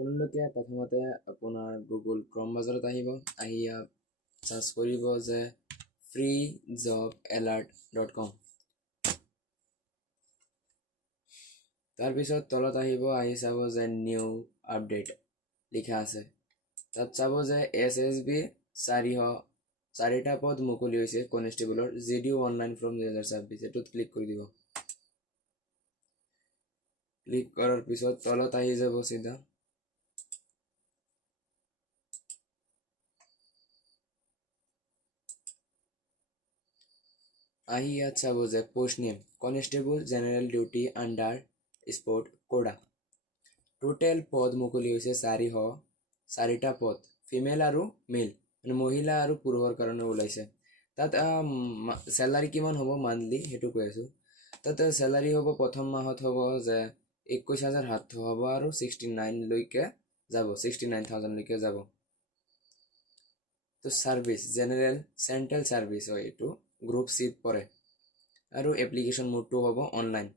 আপোনালোকে প্ৰথমতে আপোনাৰ গুগল ক্ৰম ব্ৰাউজাৰত আহিব, আহি ইয়াত চাৰ্চ কৰিব যে freejobalert.com। তাৰপিছত তলত আহিব, আহি চাব যে নিউ আপডেট লিখা আছে। তাত চাব যে SSB 4টা পদ মুকলি হৈছে কনষ্টেবলৰ GDU অনলাইন ফ্ৰম 2026, এইটোত ক্লিক কৰি দিব। ক্লিক কৰাৰ পিছত তলত আহি যাব চিধা, আহি ইয়াত চাব যে post name constable general duty under sport Coda. Total পদ মুকলি হৈছে 404টা পদ, ফিমেল আৰু মেল, মানে মহিলা আৰু পুৰুষৰ কাৰণে ওলাইছে। তাত চেলাৰী কিমান হ'ব মান্থলি সেইটো কৈ আছোঁ। তাত চেলাৰী হ'ব প্ৰথম মাহত হ'ব যে 21,700 হ'ব আৰু 69লৈকে যাব, 69,000লৈকে যাব। তো ছাৰ্ভিচ জেনেৰেল চেণ্ট্ৰেল ছাৰ্ভিচ হয়, এইটো গ্ৰুপ চিত পৰে। আৰু এপ্লিকেশ্যন মোডটো হ'ব অনলাইন।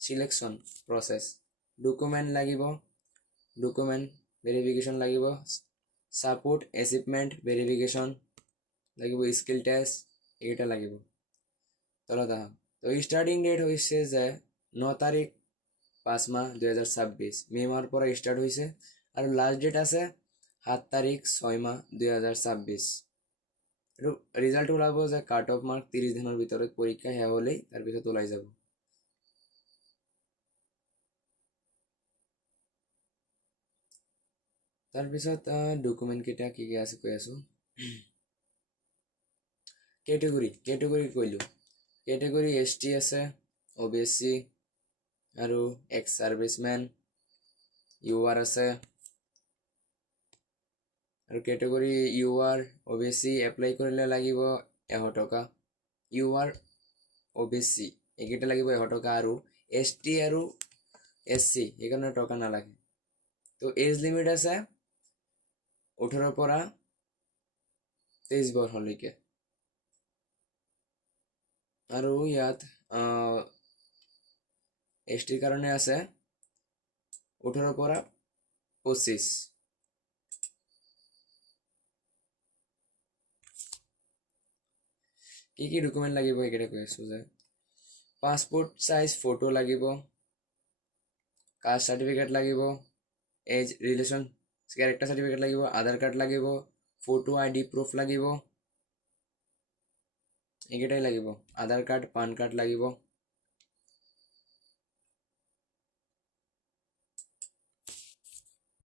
চিলেকশ্যন প্ৰচেছ, ডকুমেণ্ট লাগিব, ডকুমেণ্ট ভেৰিফিকেশ্যন লাগিব, ছাপোৰ্ট এচিভমেণ্ট ভেৰিফিকেশ্যন লাগিব, স্কিল টেষ্ট এইকেইটা লাগিব। তলত আহা, তো ষ্টাৰ্টিং ডেট হৈছে যে 9 তাৰিখ 5 মাহ 2026, মে' মাহৰ পৰা ষ্টাৰ্ট হৈছে, আৰু লাষ্ট ডেট আছে 7 তাৰিখ 6 মাহ 2026। আৰু ৰিজাল্ট ওলাব যে কাট অফ মাৰ্ক 30 দিনৰ ভিতৰত পৰীক্ষা শেষ হ'লেই তাৰপিছত ওলাই যাব। তাৰপিছত ডকুমেণ্ট কেইটা কি কি আছে কৈ আছোঁ। কেটেগৰী কৈলোঁ, কেটেগৰী ST আছে, OBC আৰু এক্স ছাৰ্ভিচমেন, UR আছে। আৰু কেটেগৰী UR OBC এপ্লাই কৰিলে লাগিব 100 টকা, UR OBC এইকেইটা লাগিব 100 টকা, আৰু ST আৰু SC সেইকাৰণে টকা নালাগে। তো এজ লিমিট আছে 18 পৰা 23 বৰ্ষলৈকে। আৰু ইয়াত STৰ কাৰণে আছে 18 পৰা 25। কি কি ডকুমেণ্ট লাগিব এইকেইটা কৈ আছোঁ যে পাছপোৰ্ট চাইজ ফটো লাগিব, কাষ্ট চাৰ্টিফিকেট লাগিব, এজ ৰিলেশ্যন কেৰেক্টাৰ চাৰ্টিফিকেট লাগিব, আধাৰ কাৰ্ড লাগিব, ফটো ID প্ৰুফ লাগিব, এইকেইটাই লাগিব। আধাৰ কাৰ্ড পান কাৰ্ড লাগিব।